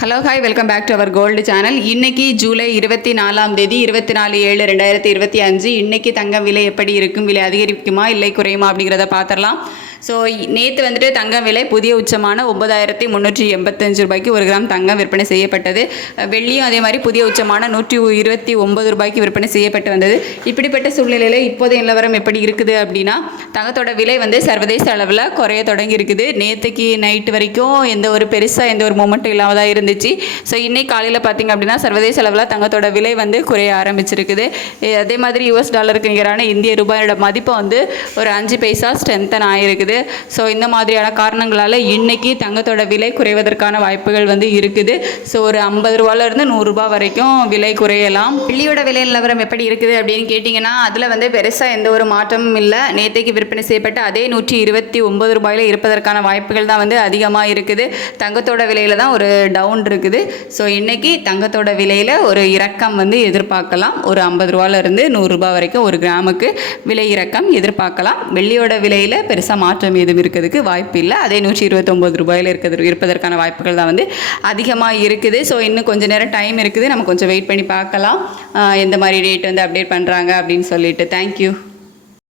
Hello hi welcome back to our gold channel. இன்னைக்கு ஜூலை 24 24/7/2025. இன்னைக்கு தங்கம் விலை எப்படி இருக்கும், விலை அதிகரிக்குமா இல்லை குறையுமா அப்படிங்கிறத பார்த்துடலாம். ஸோ நேற்று வந்துட்டு தங்கம் விலை புதிய உச்சமான 9385 ரூபாய்க்கு ஒரு கிராம் தங்கம் விற்பனை செய்யப்பட்டது. வெள்ளியும் அதே மாதிரி புதிய உச்சமான 129 ரூபாய்க்கு விற்பனை செய்யப்பட்டு வந்தது. இப்படிப்பட்ட சூழ்நிலையில் இப்போதைய நிலவரம் எப்படி இருக்குது அப்படின்னா, தங்கத்தோட விலை வந்து சர்வதேச அளவில் குறைய தொடங்கி இருக்குது. நேற்றுக்கு நைட்டு வரைக்கும் எந்த ஒரு மூமெண்ட்டும் இல்லாமதான் இருந்துச்சு. ஸோ இன்னைக்கு காலையில் பார்த்திங்க அப்படின்னா சர்வதேச அளவில் தங்கத்தோட விலை வந்து குறைய ஆரம்பிச்சிருக்குது. அதே மாதிரி US டாலருக்கு நிகரான இந்திய ரூபாயோட மதிப்பு வந்து ஒரு 5 பைசா ஸ்ட்ரென்தன் ஆகிருக்குது. ஸோ இந்த மாதிரியான காரணங்களால் இன்னைக்கு தங்கத்தோட விலை குறைவதற்கான வாய்ப்புகள் வந்து இருக்குது. ஸோ ஒரு 50 ரூபாயிலிருந்து 100 ரூபாய் வரைக்கும் விலை குறையலாம். வெள்ளியோட விலை நிலவரம் எப்படி இருக்குது அப்படின்னு கேட்டிங்கன்னா, அதில் வந்து பெருசாக எந்த ஒரு மாற்றமும் இல்லை. நேற்றைக்கு விற்பனை செய்யப்பட்ட அதே 129 ரூபாயில் இருப்பதற்கான வாய்ப்புகள் தான் வந்து அதிகமாக இருக்குது. தங்கத்தோட விலையில் தான் ஒரு டவுன் இருக்குது. ஸோ இன்றைக்கி தங்கத்தோட விலையில் ஒரு இறக்கம் வந்து எதிர்பார்க்கலாம். ஒரு 50 ரூபாயிலிருந்து 100 ரூபாய் வரைக்கும் ஒரு கிராமுக்கு விலை இறக்கம் எதிர்பார்க்கலாம். வெள்ளியோட விலையில் பெருசாக மாற்றம் எதுவும் இருக்கிறதுக்கு வாய்ப்பு இல்லை. அதே 129 ரூபாயில் இருப்பதற்கான வாய்ப்புகள் தான் வந்து அதிகமாக இருக்குது. ஸோ இன்னும் கொஞ்சம் நேரம் டைம் இருக்குது. நம்ம கொஞ்சம் வெயிட் பண்ணி பார்க்கலாம் எந்த மாதிரி ரேட் வந்து அப்டேட் பண்ணுறாங்க அப்படின்னு சொல்லிட்டு. தேங்க்யூ.